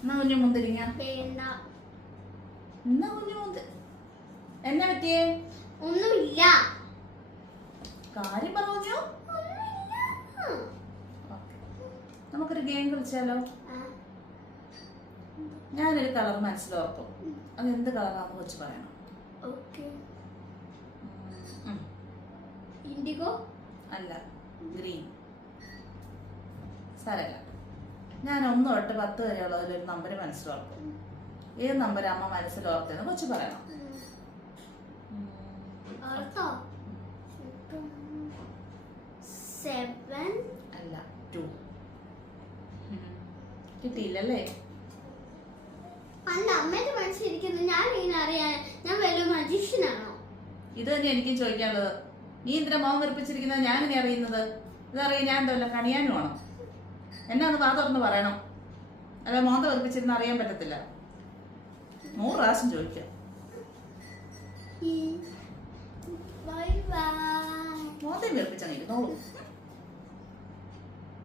എന്നാ കുഞ്ഞു മുന്തിരിങ്ങ വേണ്ട. എന്നാ കുഞ്ഞു എന്നെ പറ്റിയേ ഒന്നുമില്ല. കാര്യം പറഞ്ഞു. നമുക്കൊരു ഗെയിം കളിച്ചാലോ? ഞാനൊരു കളർ മനസ്സിലോർക്കും, അത് എന്ത് കളറാണെന്ന് വെച്ച് പറയണം. ഇൻഡിഗോ അല്ല, ഗ്രീൻ. സാരല്ല, ഞാൻ 1 തൊട്ട് 10 വരെയുള്ളതിലൊരു നമ്പർ മനസ്സിലോർക്കും. ഏത് നമ്പർ അമ്മ മനസ്സിലോർത്തെന്ന് കൊച്ചു പറയണം. അല്ല, 2. കിട്ടിയില്ലല്ലേ? അമ്മേന്റെ മനസ്സിലിരിക്കുന്നത് ഞാൻ ഇങ്ങനെ അറിയാൻ ഞാൻ വലിയ മജീഷ്യനാണോ? ഇത് തന്നെ എനിക്കും ചോദിക്കാനുള്ളത്. നീ എന്തിനാ മോൻ വെറുപ്പിച്ചിരിക്കുന്നത് ഞാൻ ഇനി അറിയുന്നത്? ഇതറിയാൻ ഞാൻ എന്തല്ല കണിയാനും ആണോ? എന്നെ ഒന്ന് വാ തുറന്ന് പറയണം, അല്ല മോന്ത വെറുപ്പിച്ചിരുന്ന് അറിയാൻ പറ്റത്തില്ല. 100 പ്രാവശ്യം ചോദിക്കാം. മോന്തയും വെറുപ്പിച്ചാൽ ഇരുന്നോളൂ.